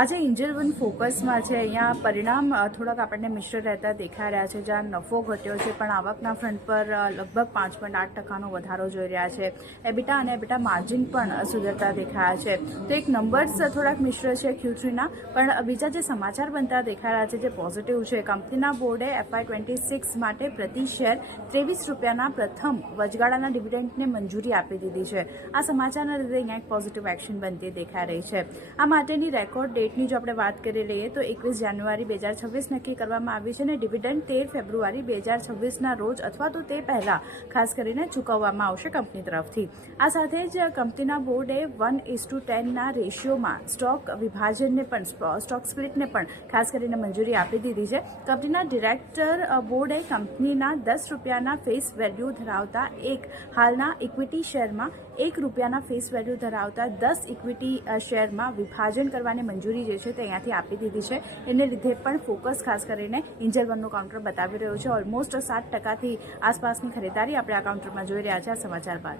આજે Angel one ફોકસમાં છે અહીંયા પરિણામ થોડાક આપણને મિશ્ર રહેતા દેખાઈ રહ્યા છે, જ્યાં નફો ઘટ્યો છે પણ આવકના ફ્રન્ટ પર લગભગ 5.8% વધારો જોઈ રહ્યા છે. એબિટા અને એબિટા માર્જિન પણ સુધરતા દેખાયા છે. તો એક નંબર્સ થોડાક મિશ્ર છે Q3ના, પણ બીજા જે સમાચાર બનતા દેખાઈ રહ્યા છે જે પોઝિટિવ છે. કંપનીના બોર્ડે FY26 માટે પ્રતિ શેર 23 રૂપિયાના પ્રથમ વચગાળાના ડિવિડન્ડને મંજૂરી આપી દીધી છે. આ સમાચારના લીધે અહીંયા એક પોઝિટિવ એક્શન બનતી દેખાઈ રહી છે. આ માટેની રેકોર્ડ ડેટની જો આપણે વાત કરી લઈએ તો 21 જાન્યુઆરી 2026 નક્કી કરવામાં આવી છે અને ડિવિડન્ડ 13 ફેબ્રુઆરી 2026ના રોજ અથવા તો તે પહેલા ખાસ કરીને ચૂકવવામાં આવશે કંપની તરફથી. આ સાથે જ કંપનીના બોર્ડે 1:10ના રેશિયોમાં સ્ટોક વિભાજનને પણ સ્ટોક સ્પ્લિટને પણ ખાસ કરીને મંજૂરી આપી દીધી છે. કંપનીના ડિરેક્ટર બોર્ડે કંપનીના 10 રૂપિયાના ફેસ વેલ્યુ ધરાવતા હાલના ઇક્વિટી શેરમાં 1 રૂપિયાના ફેસ વેલ્યુ ધરાવતા 10 ઇક્વિટી શેરમાં વિભાજન કરવાની મંજૂરી જે છે તે અહીંયાથી આપી દીધી છે. એને લીધે પણ ફોકસ ખાસ કરીને એન્જલ વનનું કાઉન્ટર બતાવી રહ્યું છે. ઓલમોસ્ટ 7%થી આસપાસની ખરીદારી આપણે આ કાઉન્ટરમાં જોઈ રહ્યા છે આ સમાચાર બાદ.